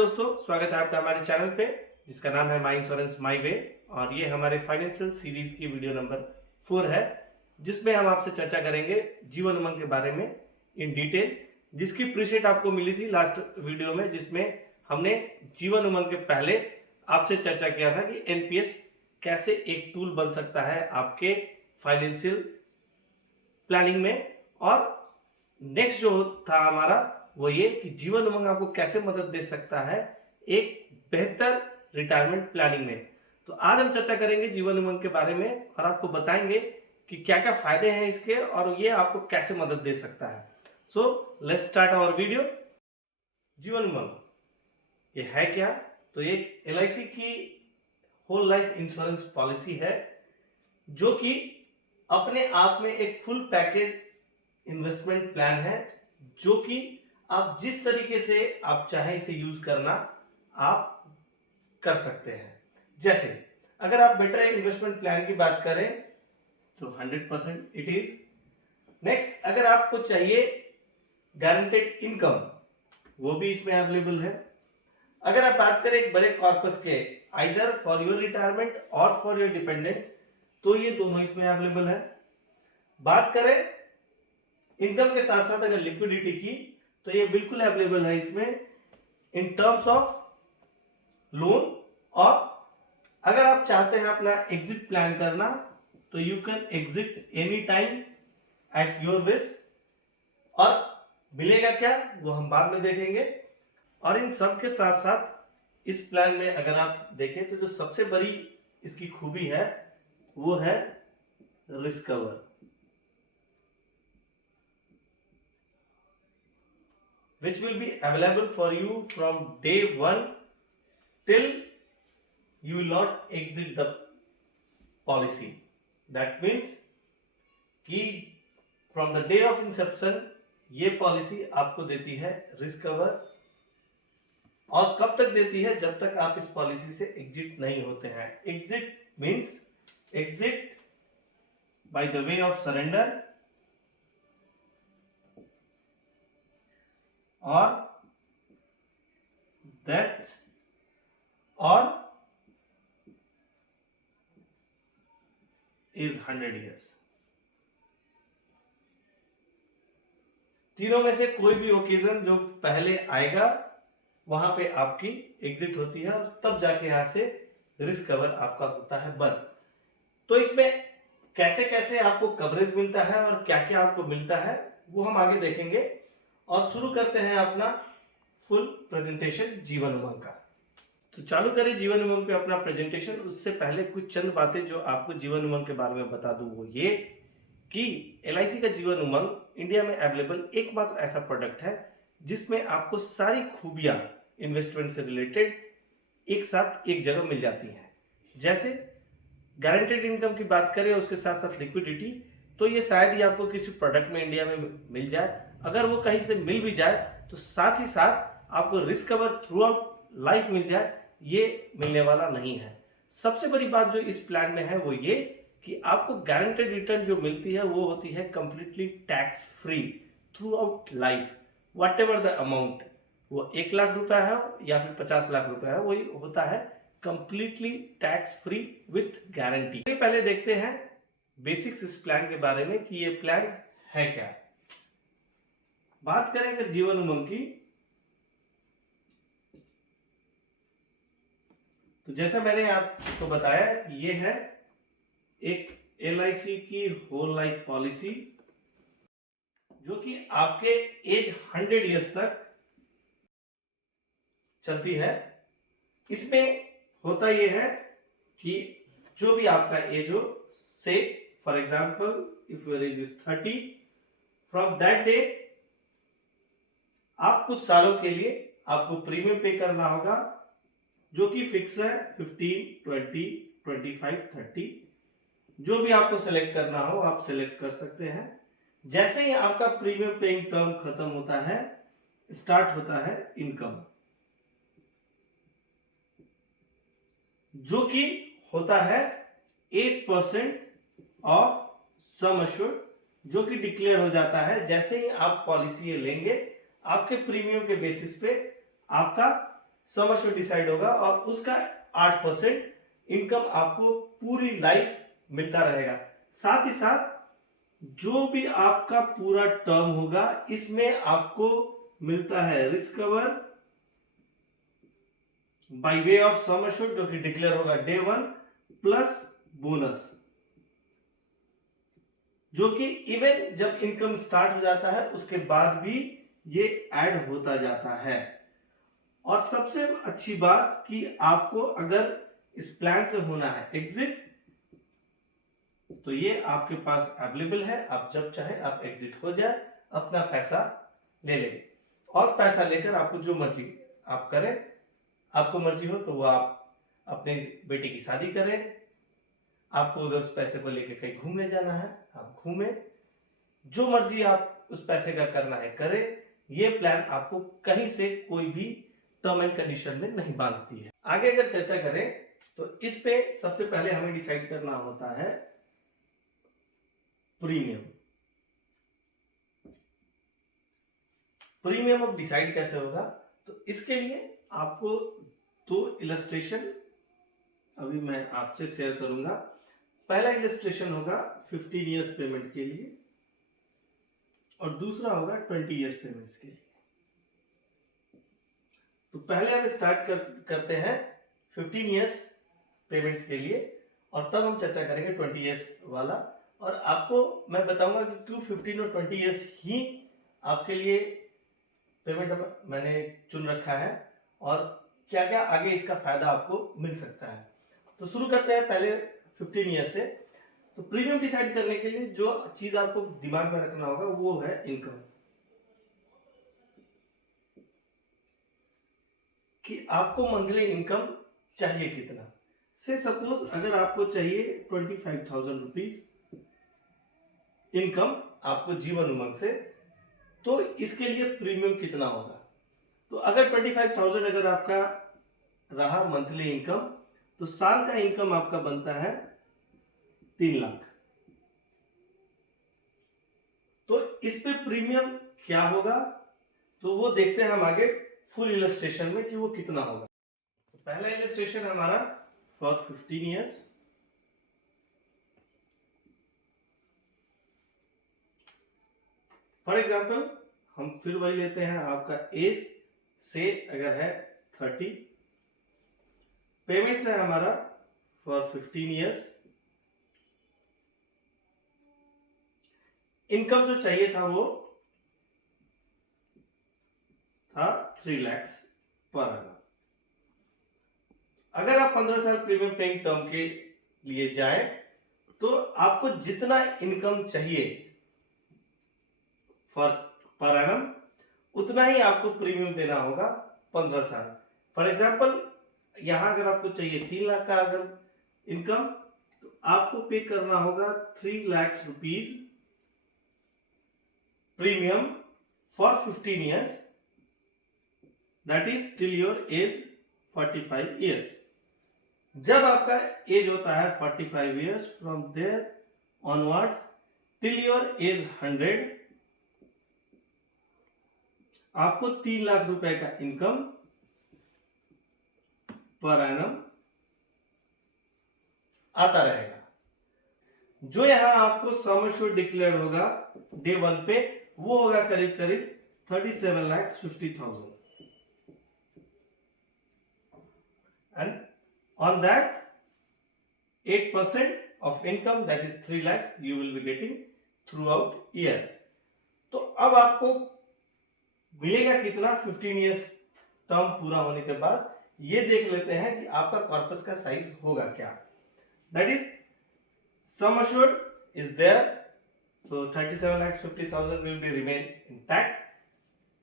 दोस्तों, स्वागत है आपका हमारे चैनल पे जिसका नाम है माई इंश्योरेंस माई वे। और ये हमारे फाइनेंशियल सीरीज की वीडियो नंबर 4 है, जिसमें हम आपसे चर्चा करेंगे जीवन उमंग के बारे में इन डिटेल, जिसकी प्रीसेट आपको मिली थी लास्ट वीडियो में, जिसमें हमने जीवन उमंग के पहले आपसे चर्चा किया था कि एनपीएस कैसे एक टूल बन सकता है आपके फाइनेंशियल प्लानिंग में। और नेक्स्ट जो था हमारा वो ये कि जीवन उमंग आपको कैसे मदद दे सकता है एक बेहतर रिटायरमेंट प्लानिंग में। तो आज हम चर्चा करेंगे जीवन उमंग के बारे में और आपको बताएंगे कि क्या क्या फायदे हैं इसके और ये आपको कैसे मदद दे सकता है। So let's start our video. Jeevan Umang ये है क्या? तो एक एलआईसी की होल लाइफ इंश्योरेंस पॉलिसी है जो कि अपने आप में एक फुल पैकेज इन्वेस्टमेंट प्लान है, जो कि आप जिस तरीके से आप चाहें इसे यूज करना आप कर सकते हैं। जैसे अगर आप बेटर इन्वेस्टमेंट प्लान की बात करें तो 100% इट इज। नेक्स्ट, अगर आपको चाहिए गारंटेड इनकम, वो भी इसमें अवेलेबल है। अगर आप बात करें एक बड़े कॉर्पस के आइदर फॉर योर रिटायरमेंट और फॉर योर डिपेंडेंट, तो ये दोनों इसमें अवेलेबल है। बात करें इनकम के साथ साथ अगर लिक्विडिटी की, तो ये बिल्कुल अवेलेबल है इसमें इन टर्म्स ऑफ लोन। और अगर आप चाहते हैं अपना एग्जिट प्लान करना तो you can exit any time at your wish. और मिलेगा क्या वो हम बाद में देखेंगे। और इन सब के साथ साथ इस प्लान में अगर आप देखें तो जो सबसे बड़ी इसकी खूबी है वो है risk cover, which will be available for you from day 1 till you will not exit the policy. That means कि from the day of inception ये पॉलिसी आपको देती है रिस्क कवर। और कब तक देती है? जब तक आप इस पॉलिसी से एग्जिट नहीं होते हैं। Exit means exit by the way of surrender और डेथ और इज 100 years। तीनों में से कोई भी ओकेजन जो पहले आएगा वहां पे आपकी एग्जिट होती है और तब जाके यहां से रिस्क कवर आपका होता है बंद। तो इसमें कैसे कैसे आपको कवरेज मिलता है और क्या क्या आपको मिलता है वो हम आगे देखेंगे। और शुरू करते हैं अपना फुल प्रेजेंटेशन जीवन उमंग का। तो चालू करें जीवन उमंग पे अपना प्रेजेंटेशन। उससे पहले कुछ चंद बातें जो आपको जीवन उमंग के बारे में बता दूं वो ये कि एलआईसी का जीवन उमंग इंडिया में अवेलेबल एकमात्र ऐसा प्रोडक्ट है जिसमें आपको सारी खूबियां इन्वेस्टमेंट से रिलेटेड एक साथ एक जगह मिल जाती हैं। जैसे गारंटेड इनकम की बात करें, उसके साथ साथ लिक्विडिटी, तो ये शायद ही आपको किसी प्रोडक्ट में इंडिया में मिल जाए। अगर वो कहीं से मिल भी जाए तो साथ ही साथ आपको risk cover throughout life मिल जाए, ये मिलने वाला नहीं है। सबसे बड़ी बात जो इस प्लान में है वो ये कि आपको गारंटेड रिटर्न जो मिलती है वो होती है completely tax free through out life. What ever the amount, वो 1 लाख रुपया है या फिर 50 लाख रुपया है, वही होता है completely tax free with guarantee. पहले देखते हैं बेसिक्स इस प्लान के बारे में कि ये प्लान है क्या। बात करें अगर जीवन उमंग की, तो जैसा मैंने आपको बताया कि ये है एक एलआईसी की होल लाइफ पॉलिसी जो कि आपके एज 100 इयर्स तक चलती है। इसमें होता यह है कि जो भी आपका एज हो, से for example if your age is 30, from that day आप कुछ सालों के लिए आपको प्रीमियम पे करना होगा जो कि फिक्स है 15, 20, 25, 30। जो भी आपको सेलेक्ट करना हो आप सेलेक्ट कर सकते हैं। जैसे ही आपका प्रीमियम पेइंग टर्म खत्म होता है, स्टार्ट होता है इनकम, जो कि होता है 8% ऑफ सम अश्योर्ड, जो कि डिक्लेयर हो जाता है जैसे ही आप पॉलिसी लेंगे। आपके प्रीमियम के बेसिस पे आपका सम एश्योर्ड डिसाइड होगा और उसका 8% इनकम आपको पूरी लाइफ मिलता रहेगा। साथ ही साथ जो भी आपका पूरा टर्म होगा इसमें आपको मिलता है risk cover by way of sum assured, जो कि डिक्लेयर होगा डे 1 प्लस बोनस, जो कि इवन जब इनकम स्टार्ट हो जाता है उसके बाद भी ये ऐड होता जाता है। और सबसे अच्छी बात कि आपको अगर इस प्लान से होना है एग्जिट, तो ये आपके पास अवेलेबल है, आप जब चाहे आप एग्जिट हो जाए, अपना पैसा ले ले और पैसा लेकर आपको जो मर्जी आप करें। आपको मर्जी हो तो वो आप अपने बेटी की शादी करें, आपको उधर उस पैसे को लेकर कहीं घूमने जाना है आप घूमें, जो मर्जी आप उस पैसे का करना है करें। ये प्लान आपको कहीं से कोई भी टर्म एंड कंडीशन में नहीं बांधती है। आगे अगर चर्चा करें तो इस पे सबसे पहले हमें डिसाइड करना होता है प्रीमियम। प्रीमियम अब डिसाइड कैसे होगा, तो इसके लिए आपको दो इलस्ट्रेशन अभी मैं आपसे शेयर करूंगा। पहला इलस्ट्रेशन होगा 15 इयर्स पेमेंट के लिए और दूसरा होगा 20 इयर्स पेमेंट्स के लिए। तो पहले हम स्टार्ट करते हैं 15 इयर्स पेमेंट्स के लिए और तब हम चर्चा करेंगे 20 इयर्स वाला। और आपको मैं बताऊंगा कि क्यों 15 और 20 इयर्स ही आपके लिए पेमेंट मैंने चुन रखा है और क्या क्या आगे इसका फायदा आपको मिल सकता है। तो शुरू करते हैं पहले 15 ईयर्स से। तो प्रीमियम डिसाइड करने के लिए जो चीज आपको दिमाग में रखना होगा वो है इनकम, कि आपको मंथली इनकम चाहिए कितना। से सपोज अगर आपको चाहिए 25,000 रुपीज इनकम आपको जीवन उमंग से, तो इसके लिए प्रीमियम कितना होगा। तो अगर 25,000 अगर आपका रहा मंथली इनकम, तो साल का इनकम आपका बनता है 3 लाख। तो इस पे प्रीमियम क्या होगा, तो वो देखते हैं हम आगे फुल इलस्ट्रेशन में कि वो कितना होगा। तो पहला इलस्ट्रेशन हमारा फॉर 15 इयर्स। फॉर एग्जांपल हम फिर वही लेते हैं, आपका एज से अगर है 30, पेमेंट्स है हमारा फॉर 15 इयर्स, इनकम जो चाहिए था वो था 3 लाख पर annum। अगर आप 15 साल प्रीमियम पेइंग टर्म के लिए जाए तो आपको जितना इनकम चाहिए फॉर पर एनम उतना ही आपको प्रीमियम देना होगा 15 साल। फॉर एग्जांपल यहां अगर आपको चाहिए 3 लाख का अगर इनकम, तो आपको पे करना होगा 3 lakh rupees premium for 15 years, that is till your age 45 years. जब आपका एज होता है 45 years, from there onwards till your age 100, आपको 3 लाख रुपए का इनकम पर एनम आता रहेगा। जो यहां आपको सम एश्योर्ड डिक्लेयर होगा डे 1 पे, वो होगा करीब करीब 37,50,000 and on that 8% of income, that is 3 lakhs, you will be getting throughout year। तो अब आपको मिलेगा कितना 15 इयर्स टर्म पूरा होने के बाद, ये देख लेते हैं कि आपका कॉर्पस का साइज होगा क्या। That is sum assured is there, so 37,50,000 will be remain intact।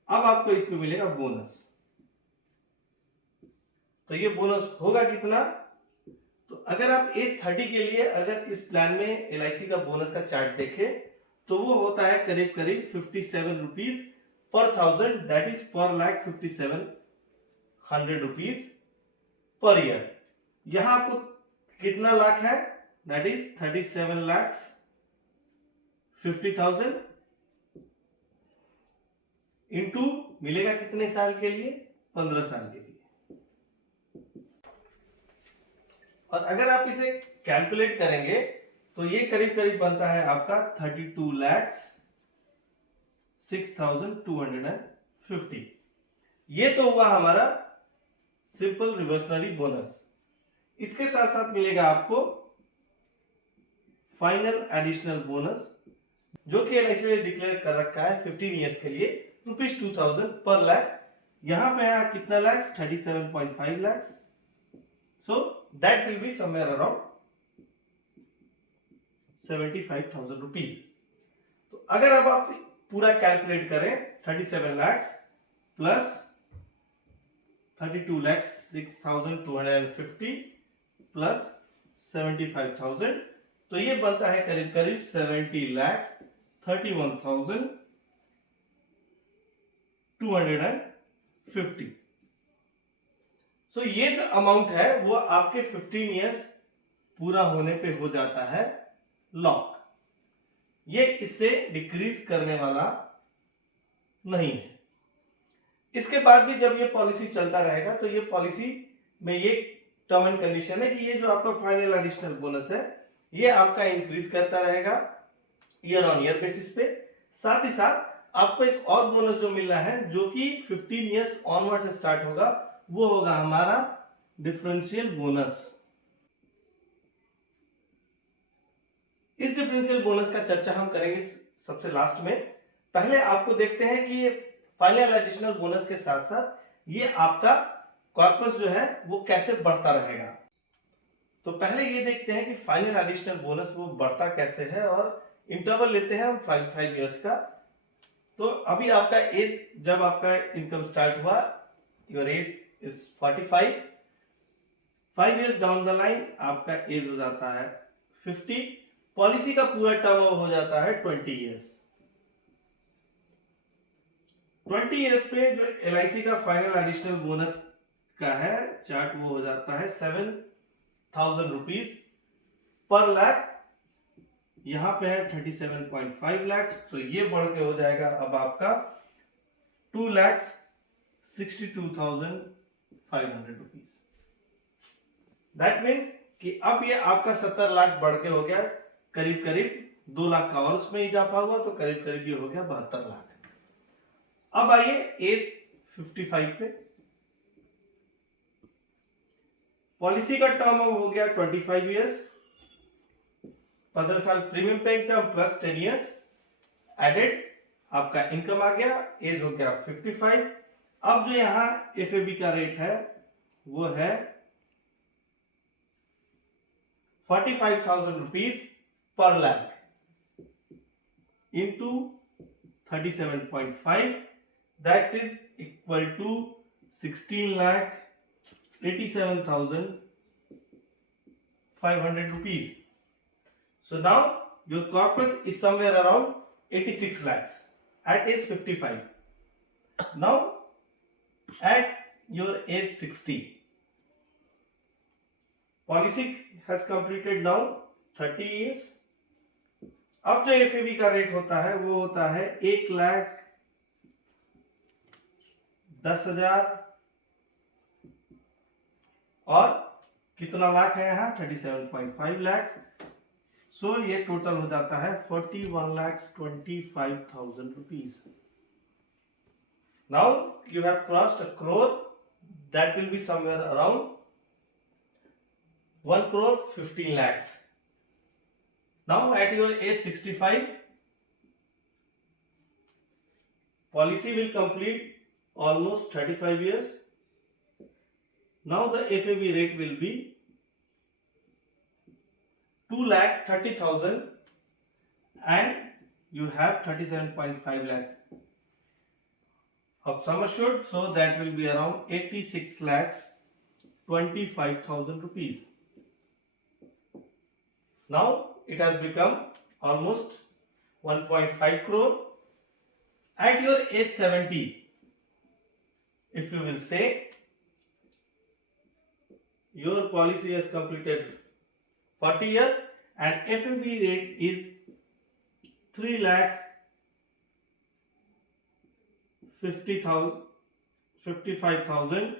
अब आपको इस पे मिलेगा बोनस। तो ये बोनस होगा कितना, तो अगर आप एज 30 के लिए अगर इस प्लान में LIC का बोनस का चार्ट देखें तो वो होता है करीब करीब 57 रुपीज पर 1000, दैट इज पर लाख 5700 रुपीज पर ईयर। यहां आपको कितना लाख है, दैट इज 37,50,000 इनटू मिलेगा कितने साल के लिए, 15 साल के लिए। और अगर आप इसे कैलकुलेट करेंगे तो ये करीब करीब बनता है आपका 32,06,250। ये तो हुआ हमारा सिंपल रिवर्सरी बोनस। इसके साथ साथ मिलेगा आपको फाइनल एडिशनल बोनस, जो कि एलआईसी ने डिक्लेयर कर रखा है 15 ईयर्स के लिए ₹2000 पर लाख। यहां पे है कितना लैक्स, 37.5 लैक्स। सो that will be somewhere around 75,000 rupees. तो अगर अब आप पूरा कैलकुलेट करें 37 लैक्स प्लस 32,06,250 प्लस 75,000, तो ये बनता है करीब करीब 70,31,250। सो ये जो अमाउंट है वो आपके 15 इयर्स पूरा होने पे हो जाता है लॉक। ये इससे डिक्रीज करने वाला नहीं है। इसके बाद भी जब ये पॉलिसी चलता रहेगा तो ये पॉलिसी में ये टर्म एंड कंडीशन है कि ये जो आपका फाइनल एडिशनल बोनस है ये आपका इंक्रीज करता रहेगा ईयर ऑन ईयर बेसिस पे। साथ ही साथ आपको एक और बोनस जो मिल रहा है जो कि 15 इयर्स ऑनवर्ड से स्टार्ट होगा, वो होगा हमारा डिफरेंशियल बोनस। इस डिफरेंशियल बोनस का चर्चा हम करेंगे सबसे लास्ट में। पहले आपको देखते हैं कि ये फाइनल एडिशनल बोनस के साथ साथ ये आपका कॉर्पस जो है वो कैसे बढ़ता रहेगा। तो पहले ये देखते हैं कि फाइनल एडिशनल बोनस वो बढ़ता कैसे है, और इंटरवल लेते हैं हम 5 इयर्स का। तो अभी आपका एज, जब आपका इनकम स्टार्ट हुआ, your age is 45। 5 years down the line आपका एज हो जाता है 50। पॉलिसी का पूरा टर्म हो जाता है 20 इयर्स। 20 इयर्स पे जो एलआईसी का फाइनल एडिशनल बोनस का है चार्ट, वो हो जाता है 7,000 रुपीज पर लाख। यहां पे है 37.5 लाख, तो ये बढ़ के हो जाएगा अब आपका 2,62,500 रुपीज। दैट मीन्स कि अब ये आपका 70 लाख बढ़ के हो गया करीब करीब 2 लाख का, और उसमें इजाफा हुआ तो करीब करीब ये हो गया 72 लाख। अब आइए एज 55 पे। पॉलिसी का टर्म हो गया 25 इयर्स, 15 साल premium paying term plus 10 years added, आपका इनकम आ गया, एज हो गया 55। अब जो यहां एफएबी का रेट है वो है 45,000 rupees per lakh into 37.5, that is equal to 16,87,500 rupees. So now your corpus is somewhere around 86 lakhs at age 55. Now at your age 60, policy has completed now 30 years. अब जो एफएबी का रेट होता है वो होता है 1,10,000 और कितना लाख है यहाँ 37.5 लाख। सो ये टोटल हो जाता है 41,25,000 rupees. Now you have crossed a crore, that will be somewhere around 1,15 lakhs. Now at your age 65, policy will complete almost 35 years. Now the FAB rate will be 2,30,000 and you have 37.5 lakhs of sum assured, so that will be around 86,25,000 rupees. Now it has become almost 1.5 crore. At your age 70, if you will say your policy has completed 40 years and FAB rate is 3,55,000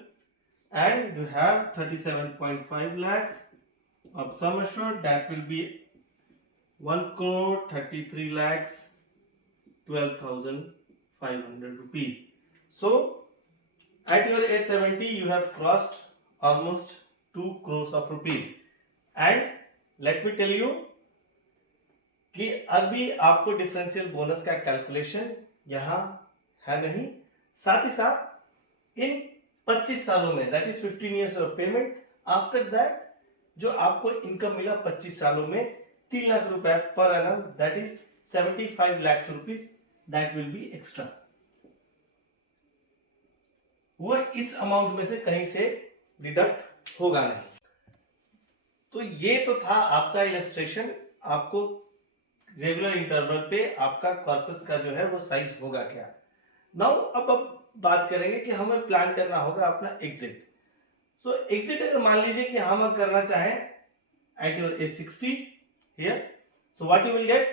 and you have 37.5 lakhs, of sum assured, that will be 1,33,12,500 rupees. So at your age 70 you have crossed almost 2 crores of rupees. And let me tell you कि अभी आपको differential bonus का calculation यहाँ है नहीं, साथ ही साथ इन 25 सालों में, that is 15 years of payment, after that जो आपको इनकम मिला 25 सालों में 3 लाख रुपए per annum, that is 75 lakh rupees, that will be extra. वो इस अमाउंट में से कहीं से डिडक्ट होगा नहीं। तो ये तो था आपका इलस्ट्रेशन, आपको रेगुलर इंटरवल पे आपका कॉर्पस का जो है वो साइज होगा क्या। नाउ अब बात करेंगे कि हमें प्लान करना होगा अपना एग्जिट। सो एग्जिट अगर मान लीजिए कि हम करना चाहें at your age 60 here, so what you will get,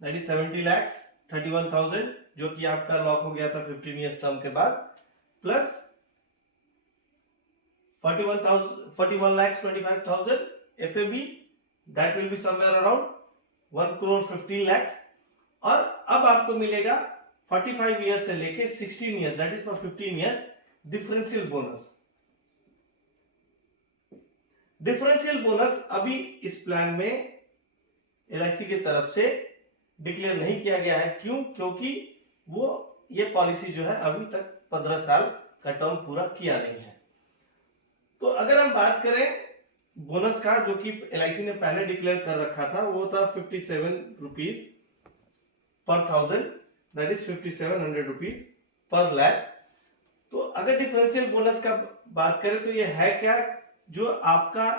that is 70 lakhs 31,000 जो कि आपका लॉक हो गया था 15 इयर्स टर्म के बाद, plus 41,25,000 FAB, that will be somewhere around 1,15,00,000। और अब आपको मिलेगा 45 ईयर्स से लेके 16 years, that is for 15 years, differential bonus. Differential bonus अभी इस प्लान में LIC की तरफ से डिक्लेयर नहीं किया गया है। क्यों? क्योंकि वो ये पॉलिसी जो है अभी तक 15 साल का टर्म पूरा किया नहीं है। तो अगर हम बात करें बोनस का, जो कि LIC ने पहले डिक्लेयर कर रखा था, वो था 57 rupees per 1000, that is 5700 rupees per lakh. तो अगर डिफरेंशियल बोनस का बात करें तो ये है क्या, जो आपका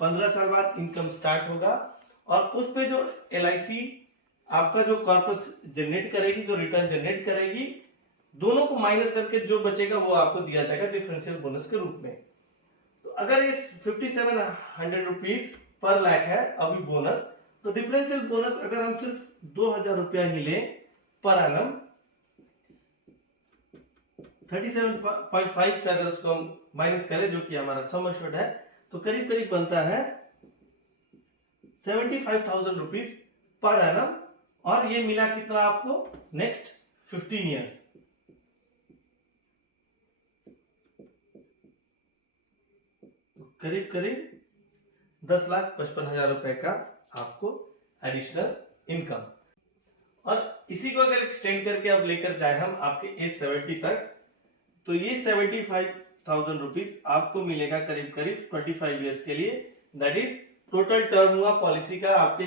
15 साल बाद इनकम स्टार्ट होगा और उस पे जो LIC आपका जो कॉर्पस जनरेट करेगी, जो रिटर्न जनरेट करेगी, दोनों को माइनस करके जो बचेगा वो आपको दिया जाएगा डिफरेंशियल बोनस के रूप में। तो अगर ये 5700 रुपीज पर लाख है अभी बोनस, तो डिफरेंशियल बोनस अगर हम सिर्फ 2,000 रुपया ही लें पर एनम, 37.5 से अगर उसको हम माइनस करें जो कि हमारा सम एश्योर्ड है, तो करीब करीब बनता है 75,000 रुपीज पर एनम। और ये मिला कितना आपको नेक्स्ट 15 ईयर्स, करीब करीब 10,55,000 रुपए का आपको एडिशनल इनकम। और इसी को अगर एक्सटेंड करके अब लेकर जाए हम आपके एज 70 तक, तो ये 75,000 रुपीज आपको मिलेगा करीब करीब 25 ईयर्स के लिए, दैट इज टोटल टर्म हुआ पॉलिसी का आपके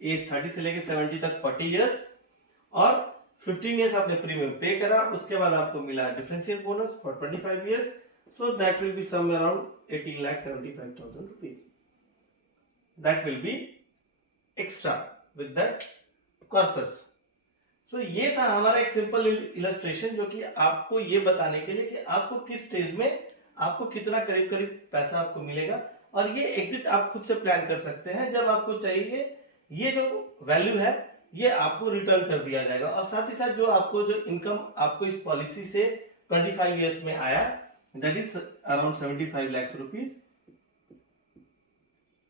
एज 30 से लेकर 70 तक 40 ईयर्स, और 15 ईयर्स आपने प्रीमियम पे करा, उसके बाद आपको मिला differential bonus for 25 years, so that will be somewhere around 18,75,000 rupees, that will be extra with that corpus. So ये था हमारा एक सिंपल इलस्ट्रेशन, जो कि आपको ये बताने के लिए कि आपको किस स्टेज में आपको कितना करीब करीब पैसा आपको मिलेगा। और ये एग्जिट आप खुद से प्लान कर सकते हैं, जब आपको चाहिए ये जो वैल्यू है ये आपको रिटर्न कर दिया जाएगा। और साथ ही साथ जो आपको जो इनकम आपको इस पॉलिसी से 25 ईयर्स में आया, that is around 75 lakh rupees,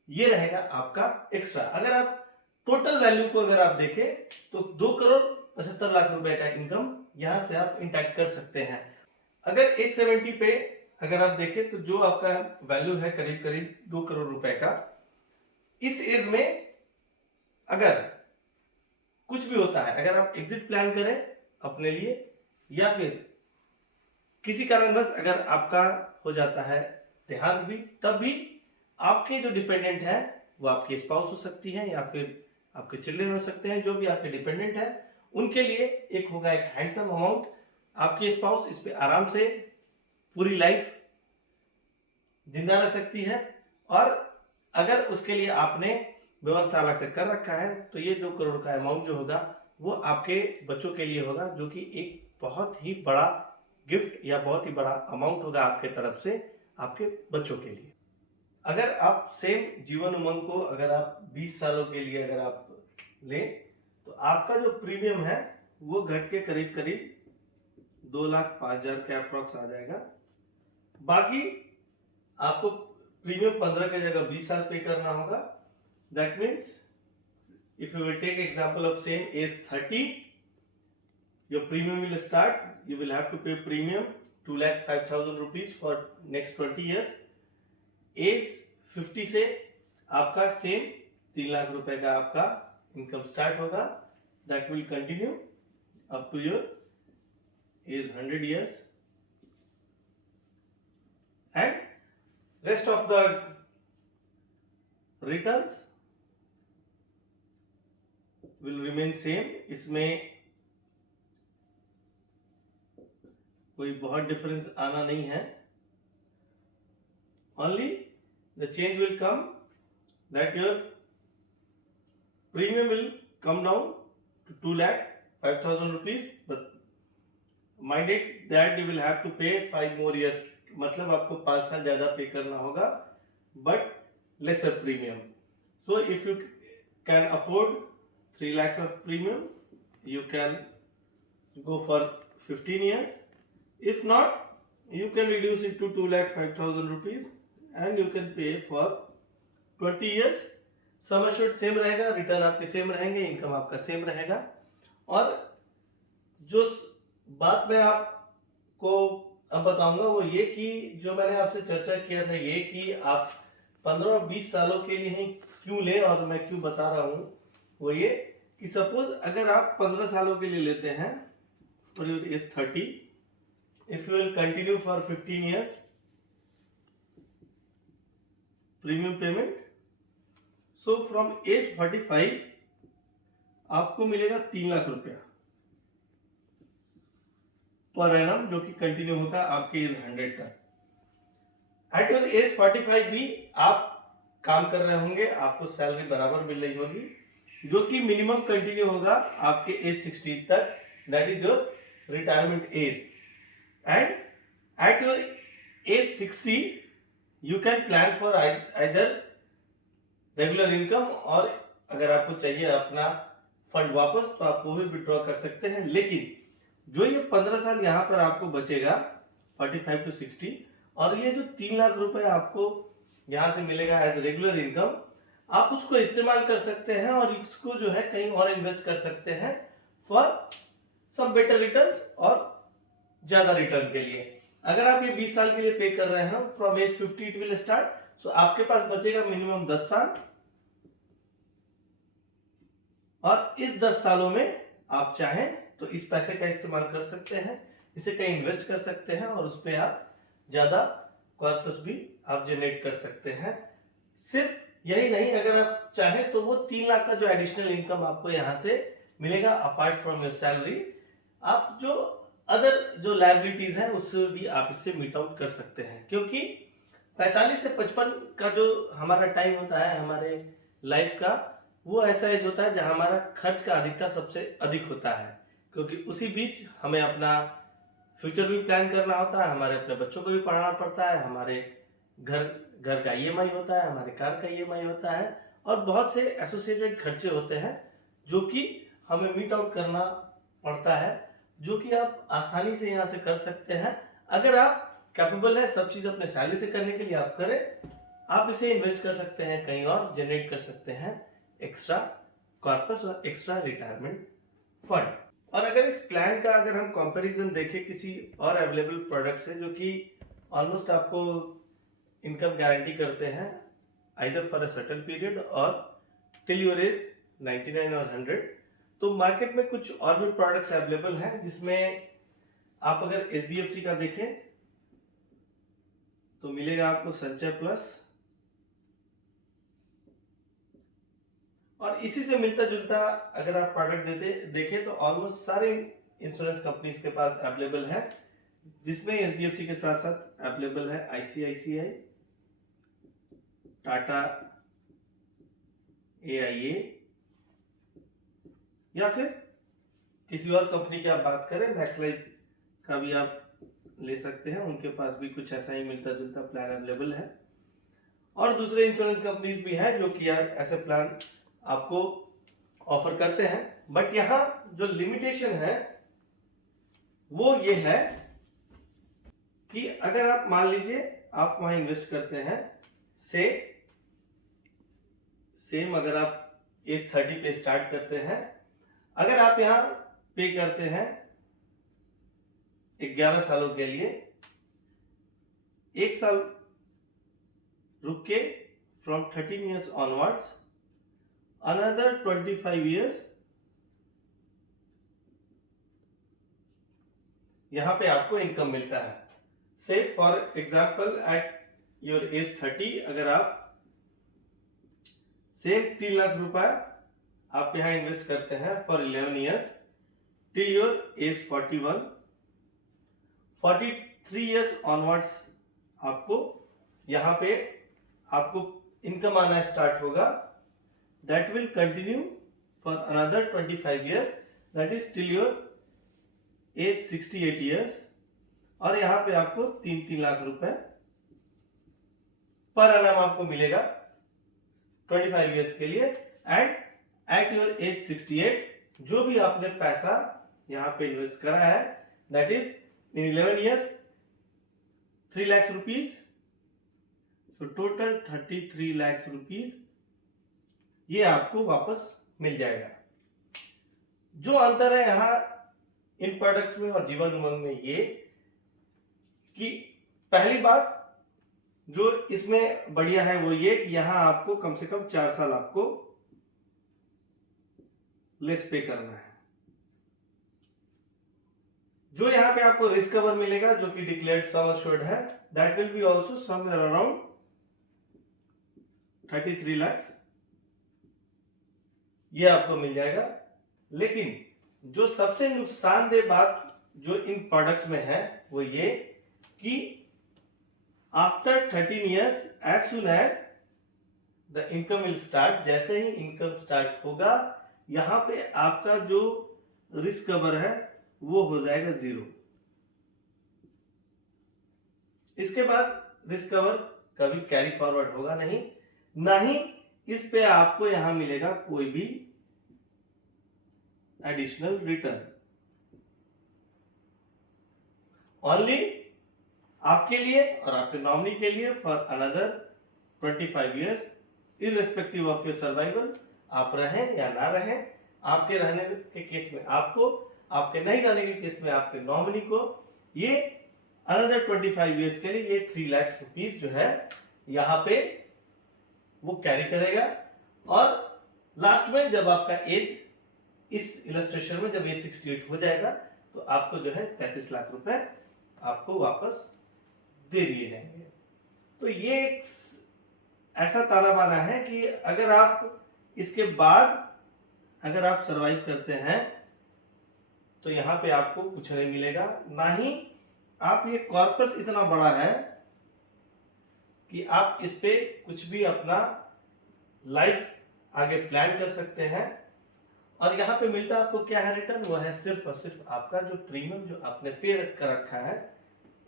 ये रहेगा आपका एक्स्ट्रा। अगर आप टोटल वैल्यू को अगर आप देखें तो 2,75,00,000 रुपए का इनकम यहां से आप इंटैक्ट कर सकते हैं। अगर एज 70 पे अगर आप देखें तो जो आपका वैल्यू है करीब करीब 2 करोड़ रुपए का, इस एज में अगर कुछ भी होता है, अगर आप एग्जिट प्लान करें अपने लिए या फिर किसी कारणवश अगर आपका हो जाता है देहांत भी, तब भी आपके जो डिपेंडेंट है वो आपके स्पाउस हो सकती है या फिर आपके चिल्ड्रन हो सकते हैं, जो भी आपके डिपेंडेंट है उनके लिए एक होगा एक हैंडसम अमाउंट। आपकी स्पाउस इस पे आराम से पूरी लाइफ जिंदा रह सकती है। और अगर उसके लिए आपने व्यवस्था अलग से कर रखा है तो ये 2 करोड़ का अमाउंट जो होगा वो आपके बच्चों के लिए होगा, जो कि एक बहुत ही बड़ा गिफ्ट या बहुत ही बड़ा अमाउंट होगा आपके तरफ से आपके बच्चों के लिए। अगर आप सेम जीवन उमंग को अगर आप 20 सालों के लिए अगर आप लें तो आपका जो प्रीमियम है वो घट के करीब करीब 2,05,000 के अप्रॉक्स आ जाएगा। बाकी आपको प्रीमियम 15 की जगह 20 साल पे करना होगा। That means if you will take example of same age 30, your premium will start, you will have to pay premium 2,05,000 rupees for next 20 years. Age 50 से आपका सेम 3 लाख रुपए का आपका इनकम स्टार्ट होगा। That will continue up to your age 100 years and rest of the returns will remain same। इसमें कोई बहुत difference आना नहीं है। Only the change will come that your premium will come down to 2,05,000 rupees, but mind it that you will have to pay 5 more years, मतलब आपको 5 साल ज्यादा पे करना होगा, but lesser premium। So if you can afford 3 lakhs of premium, you can go for 15 years। If not, you can reduce it to 2,05,000 rupees and you can pay for 20 years। Sum assured same रहेगा, return आपके same रहेंगे, income आपका same रहेगा। और जो बात मैं आपको अब बताऊंगा वो ये कि जो मैंने आपसे चर्चा किया था ये कि आप 15 और 20 सालों के लिए ही क्यों लें, और मैं क्यों बता रहा हूं वो ये कि सपोज अगर आप 15 सालों के लिए लेते हैं for your age 30, if you will continue for 15 years premium payment, so from age 45 आपको मिलेगा 3 लाख रुपया पर एनम, जो कि कंटिन्यू होगा आपके एज 100 तक। एट योर एज 45 भी आप काम कर रहे होंगे, आपको सैलरी बराबर मिल रही होगी, जो कि मिनिमम कंटिन्यू होगा आपके एज 60 तक, that is your retirement age. And at your age 60 you can plan for either regular income, और अगर आपको चाहिए अपना फंड वापस तो आप वो भी विड्रॉ कर सकते हैं। लेकिन जो ये 15 साल यहाँ पर आपको बचेगा 45 to 60, और ये जो 3 लाख रुपए आपको यहाँ से मिलेगा एज रेगुलर इनकम, आप उसको इस्तेमाल कर सकते हैं और इसको जो है कहीं और इन्वेस्ट कर सकते हैं फॉर सम बेटर रिटर्न्स और ज्यादा रिटर्न के लिए। अगर आप ये 20 साल के लिए पे कर रहे हैं from age 50 it will start, so आपके पास बचेगा मिनिमम 10 साल, और इस 10 सालों में आप चाहें तो इस पैसे का इस्तेमाल कर सकते हैं, इसे कहीं इन्वेस्ट कर सकते हैं और उस पर आप ज्यादा कॉर्पस भी आप जनरेट कर सकते हैं। सिर्फ यही नहीं, अगर आप चाहें तो वो 3 लाख का जो एडिशनल इनकम आपको यहाँ से मिलेगा अपार्ट फ्रॉम योर सैलरी, आप जो अदर जो लायबिलिटीज हैं उससे भी आप इससे मीट आउट कर सकते हैं। क्योंकि 45 से 55 का जो हमारा टाइम होता है हमारे लाइफ का, वो ऐसा एज होता है जहां हमारा खर्च का अधिकता सबसे अधिक होता है, क्योंकि उसी बीच हमें अपना फ्यूचर भी प्लान करना होता है, हमारे अपने बच्चों को भी पढ़ाना पड़ता है, हमारे घर का ईएमआई होता है, हमारे कार का ईएमआई होता है, और बहुत से एसोसिएटेड खर्चे होते हैं जो कि हमें मीट आउट करना पड़ता है, जो कि आप आसानी से यहाँ से कर सकते हैं। अगर आप कैपेबल है सब चीज अपने सैलरी से करने के लिए आप करें, आप इसे इन्वेस्ट कर सकते हैं कहीं और, जनरेट कर सकते हैं एक्स्ट्रा कॉर्पस और एक्स्ट्रा रिटायरमेंट फंड। और अगर इस प्लान का अगर हम कंपैरिजन देखें किसी और अवेलेबल प्रोडक्ट से जो कि ऑलमोस्ट आपको इनकम गारंटी करते हैं either for a certain period और टिल योर एज 99 और 100, तो मार्केट में कुछ और भी प्रोडक्ट्स अवेलेबल हैं, जिसमें आप अगर एचडीएफसी का देखें तो मिलेगा आपको संचय प्लस, और इसी से मिलता जुलता अगर आप प्रोडक्ट देखें तो ऑलमोस्ट सारे इंश्योरेंस कंपनीज के पास अवेलेबल है, जिसमें एचडीएफसी के साथ साथ अवेलेबल है आईसीआईसीआई, टाटा, एआईए, या फिर किसी और कंपनी की आप बात करें मैक्स लाइफ का भी आप ले सकते हैं, उनके पास भी कुछ ऐसा ही मिलता जुलता प्लान अवेलेबल है। और दूसरे इंश्योरेंस कंपनीज भी हैं जो कि ऐसे प्लान आपको ऑफर करते हैं, बट यहाँ जो लिमिटेशन है वो ये है कि अगर आप मान लीजिए आप वहां इन्वेस्ट करते हैं से सेम अगर आप एज 30 पे स्टार्ट करते हैं, अगर आप यहाँ पे करते हैं 11 सालों के लिए, एक साल रुक के from 13 years onwards another 25 years, यहां पे आपको इनकम मिलता है। से for example at your age 30 अगर आप सेम 3 लाख रुपए आप यहां इन्वेस्ट करते हैं for 11 years till your as 41, 43 years onwards आपको यहां पे आपको इनकम आना स्टार्ट होगा। That will continue for another 25 years, that is till your as 68 years, और यहां पे आपको 3-3 लाख रुपए पर annum आपको मिलेगा 25 ईयर्स के लिए। एंड एट योर एज 68 जो भी आपने पैसा यहां पे इन्वेस्ट करा है, that is in 11 years 3 lakh rupees, so total 33 lakh rupees ये आपको वापस मिल जाएगा। जो अंतर है यहां इन प्रोडक्ट्स में और जीवन उमंग में ये कि पहली बात जो इसमें बढ़िया है वो ये कि यहां आपको कम से कम 4 साल आपको लेस पे करना है। जो यहां पे आपको रिस्क कवर मिलेगा जो कि डिक्लेयर्ड सम अश्योर्ड है, that will be also somewhere around 33 lakh, ये आपको मिल जाएगा। लेकिन जो सबसे नुकसानदेह बात जो इन प्रोडक्ट्स में है वो ये कि after 13 years as soon as the income will start, जैसे ही इनकम स्टार्ट होगा यहां पे आपका जो रिस्क कवर है वो हो जाएगा 0। इसके बाद रिस्क कवर कभी कैरी फॉरवर्ड होगा नहीं, ना ही इस पे आपको यहां मिलेगा कोई भी एडिशनल रिटर्न। ओनली आपके लिए और आपके नॉमिनी के लिए for another 25 years irrespective of your survival, आप रहें या ना रहें, आपके रहने के केस में आपको, आपके नहीं रहने के केस में आपके नॉमिनी को, ये अनदर 25 ईयर्स के लिए ये 3 लाख रुपीज जो है यहां पे वो कैरी करेगा। और लास्ट में जब आपका एज इस इलस्ट्रेशन में जब एज 68 हो जाएगा तो आपको जो है 33 लाख रुपए आपको वापस दे दिए जाएंगे। तो ये एक ऐसा ताना बाना है कि अगर आप इसके बाद अगर आप सरवाइव करते हैं तो यहां पे आपको कुछ नहीं मिलेगा, ना ही आप ये कॉर्पस इतना बड़ा है कि आप इस पे कुछ भी अपना लाइफ आगे प्लान कर सकते हैं। और यहाँ पे मिलता आपको क्या है रिटर्न, वो है सिर्फ और सिर्फ आपका जो प्रीमियम जो आपने पे कर रखा है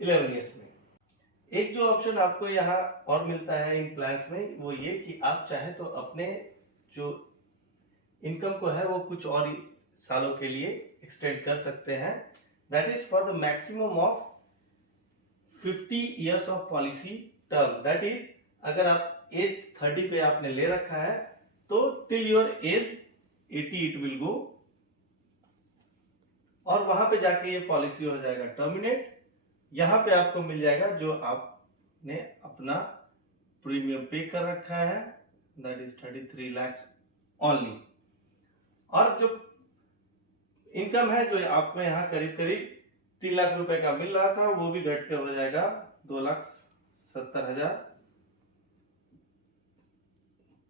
11 ईयर्स में। एक जो ऑप्शन आपको यहाँ और मिलता है इन प्लान्स में वो ये कि आप चाहें तो अपने जो इनकम को है वो कुछ और सालों के लिए एक्सटेंड कर सकते हैं। That is for the maximum of 50 years of policy term. That is अगर आप एज 30 पे आपने ले रखा है तो till your as 80 it will go, और वहां पे जाके ये पॉलिसी हो जाएगा टर्मिनेट। यहां पे आपको मिल जाएगा जो आपने अपना प्रीमियम पे कर रखा है, दैट इज 33 लाख ओनली। और जो इनकम है जो आपको यहाँ करीब करीब 3 लाख रुपए का मिल रहा था वो भी घट के हो जाएगा 2,70,000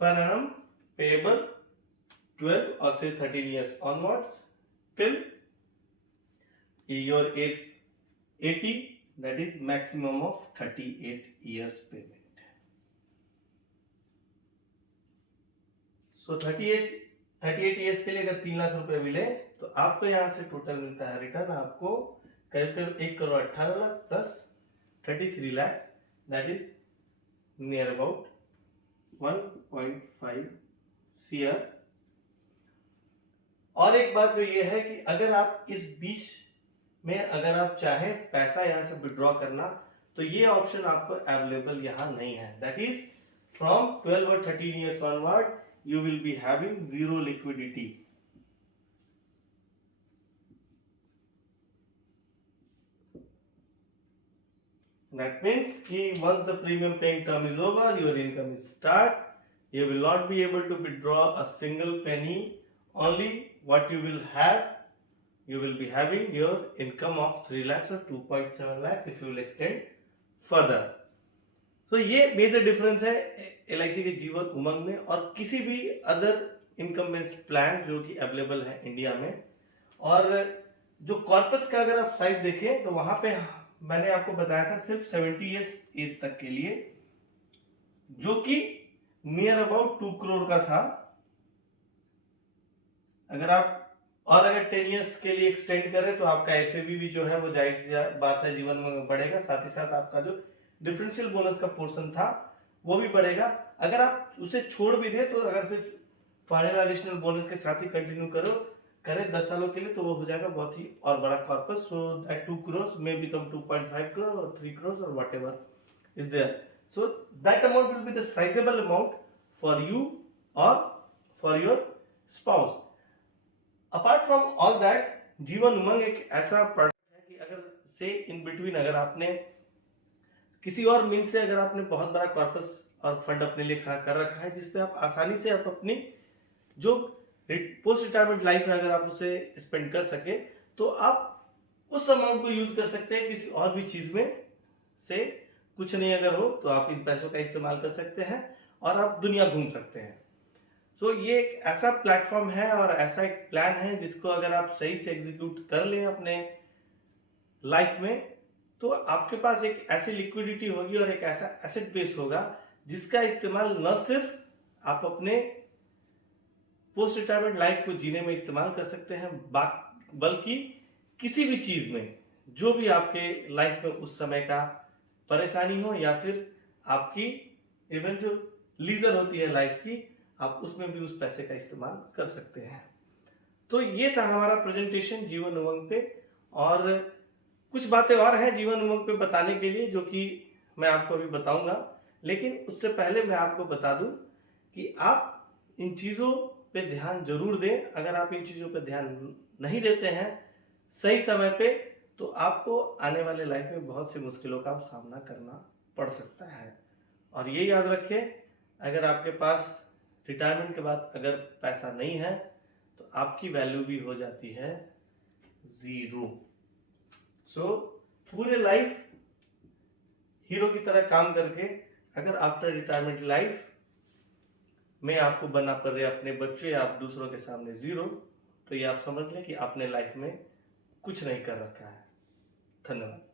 per annum payable 12 or say 13 years onwards till your age 80, that is maximum of 38 years payment. So 38 years के लिए अगर 3 लाख रुपए मिले तो आपको यहाँ से टोटल मिलता है रिटर्न आपको करीब करीब 1,18 lakh plus 33 lakh, that is near about 1.5 CR। और एक बात जो ये है कि अगर आप इस बीच में अगर आप चाहें पैसा यहां से विड्रॉ करना तो ये ऑप्शन आपको अवेलेबल यहां नहीं है। That is from 12 or 13 years onward you will be having zero liquidity. That means कि once the premium paying term is over, your income is start, you will not be able to withdraw a single penny. Only what you will have, you will be having your income of 3 lakhs or 2.7 lakhs if you will extend further. तो ये major difference है LIC के जीवन उमंग में और किसी भी other income based plan जो कि अवेलेबल है इंडिया में। और जो कॉर्पस का अगर आप साइज देखें तो वहां पे मैंने आपको बताया था सिर्फ 70 ईयर्स एज तक के लिए, जो कि नियर अबाउट 2 करोड़ का था। अगर 10 ईयर्स के लिए एक्सटेंड करें तो आपका एफएबी भी जो है वो जाहिर सी बात है जीवन में बढ़ेगा, साथ ही साथ आपका जो डिफरेंशियल बोनस का पोर्शन था वो भी बढ़ेगा। अगर आप उसे छोड़ भी दें तो अगर सिर्फ फाइनल एडिशनल बोनस के साथ ही कंटिन्यू करें 10 सालों के लिए तो वो हो जाएगा बहुत ही और बड़ा corpus. So that 2 crore may become 2.5 crore और 3 करोड़ और whatever is there. So that amount will be the sizeable amount for you और for your spouse. Apart from all that, Jeevan Umang एक ऐसा प्रोडक्ट है कि अगर से इन बिटवीन अगर आपने किसी और मीन से अगर आपने बहुत बड़ा कॉर्पस और फंड अपने लिए खड़ा कर रखा है जिसपे आप आसानी से आप अपनी जो पोस्ट रिटायरमेंट लाइफ है अगर आप उसे स्पेंड कर सके तो आप उस अमाउंट को यूज कर सकते हैं किसी और भी चीज में से। कुछ नहीं अगर हो तो आप इन पैसों का इस्तेमाल कर सकते हैं और आप दुनिया घूम सकते हैं। तो ये एक ऐसा प्लेटफॉर्म है और ऐसा एक प्लान है जिसको अगर आप सही से एग्जीक्यूट कर लें अपने लाइफ में तो आपके पास एक ऐसी लिक्विडिटी होगी और एक ऐसा एसेट बेस होगा जिसका इस्तेमाल न सिर्फ आप अपने पोस्ट रिटायरमेंट लाइफ को जीने में इस्तेमाल कर सकते हैं बल्कि किसी भी चीज में जो भी आपके लाइफ में उस समय का परेशानी हो या फिर आपकी इवन जो लीजर होती है लाइफ की, आप उसमें भी उस पैसे का इस्तेमाल कर सकते हैं। तो ये था हमारा प्रेजेंटेशन जीवन उमंग पे, और कुछ बातें और हैं जीवन उमंग पे बताने के लिए जो कि मैं आपको अभी बताऊंगा, लेकिन उससे पहले मैं आपको बता दूं कि आप इन चीज़ों पे ध्यान जरूर दें। अगर आप इन चीज़ों पे ध्यान नहीं देते हैं सही समय पे तो आपको आने वाले लाइफ में बहुत सी मुश्किलों का सामना करना पड़ सकता है। और ये याद रखें, अगर आपके पास रिटायरमेंट के बाद अगर पैसा नहीं है तो आपकी वैल्यू भी हो जाती है जीरो। सो पूरे लाइफ हीरो की तरह काम करके अगर आफ्टर रिटायरमेंट लाइफ में आपको बनना पड़ रहे अपने बच्चों या आप दूसरों के सामने जीरो, तो ये आप समझ लें कि आपने लाइफ में कुछ नहीं कर रखा है। धन्यवाद।